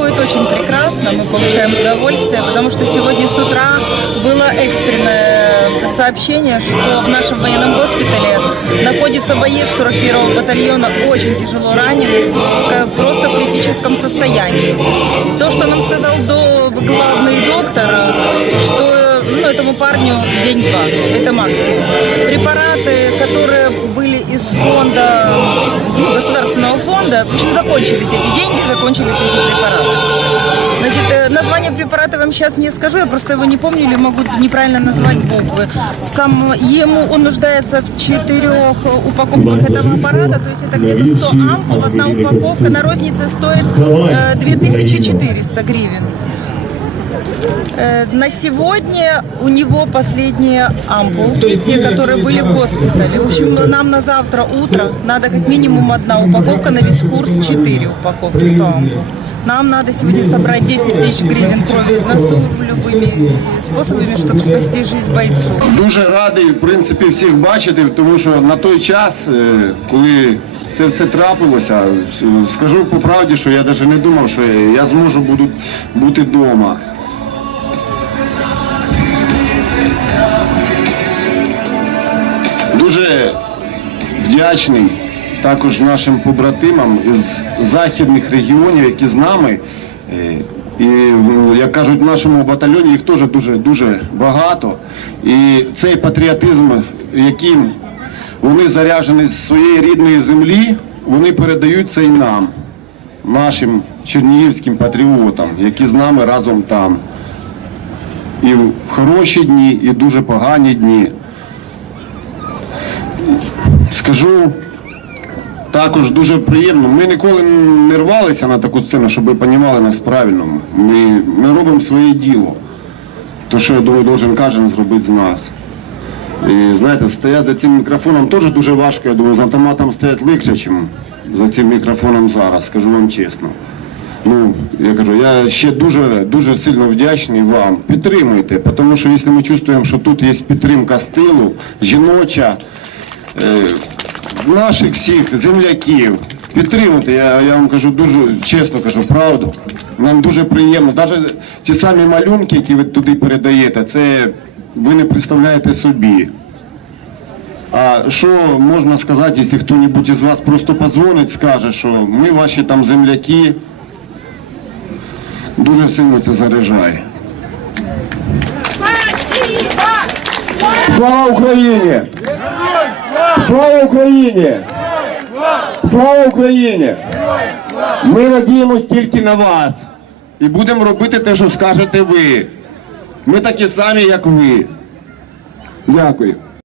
очень прекрасно, мы получаем удовольствие, потому что сегодня с утра было экстренное сообщение, что в нашем военном госпитале находится боец 41-го батальона, очень тяжело раненый, просто в критическом состоянии. То, что нам сказал до главный доктор, что ну, этому парню день-два, это максимум. Препараты, которые были из фонда, ну, государственного фонда, в общем, закончились эти деньги, закончились эти препараты. Значит, э, название препарата вам сейчас не скажу, я просто его не помню или могу неправильно назвать буквы. Сам ему он нуждается в четырех упаковках этого аппарата, то есть это где-то 100 ампул, одна упаковка на рознице стоит э, 2400 гривен. Э, На сегодня у него последние ампулки, те, которые были в госпитале. В общем, нам на завтра утро надо как минимум одна упаковка, на весь курс 4 упаковки 100 ампул. Нам надо сегодня собрать 10 тысяч гривен крови из носу любыми способами, чтобы спасти жизнь бойцу. Дуже радий, в принципі, всіх бачити, тому що на той час, е, коли це все трапилося, е, скажу по правді, що я навіть не думав, що я- я зможу буду, бути вдома. Дуже вдячний також нашим побратимам із західних регіонів, які з нами. Е, І як кажуть, в нашому батальйоні їх теж дуже дуже багато. І цей патріотизм, яким вони заряджені з своєї рідної землі, вони передають це і нам, нашим чернігівським патріотам, які з нами разом там. І в хороші дні, і дуже погані дні. Скажу також дуже приємно. Ми ніколи не рвалися на таку сцену, щоб ви розуміли нас правильно. Ми, ми робимо своє діло. То, що я думаю, должен кожен зробити з нас. І знаєте, стояти за цим мікрофоном теж дуже важко. Я думаю, з автоматом стоять легше, ніж за цим мікрофоном зараз, скажу вам чесно. Ну, я кажу, я ще дуже, дуже сильно вдячний вам. Підтримуйте, тому що якщо ми чувствуємо, що тут є підтримка з тилу, жіноча, наших всіх земляків, підтримуйте, я, я вам кажу дуже чесно кажу, правду. Нам дуже приємно. Навіть ті самі малюнки, які ви туди передаєте, це ви не представляєте собі. А що можна сказати, якщо хто-небудь із вас просто позвонить, скаже, що ми ваші там земляки, дуже сильно це заряджає. Слава Україні! Слава Україні! Слава Україні! Ми надіємось тільки на вас. І будемо робити те, що скажете ви. Ми такі самі, як ви. Дякую.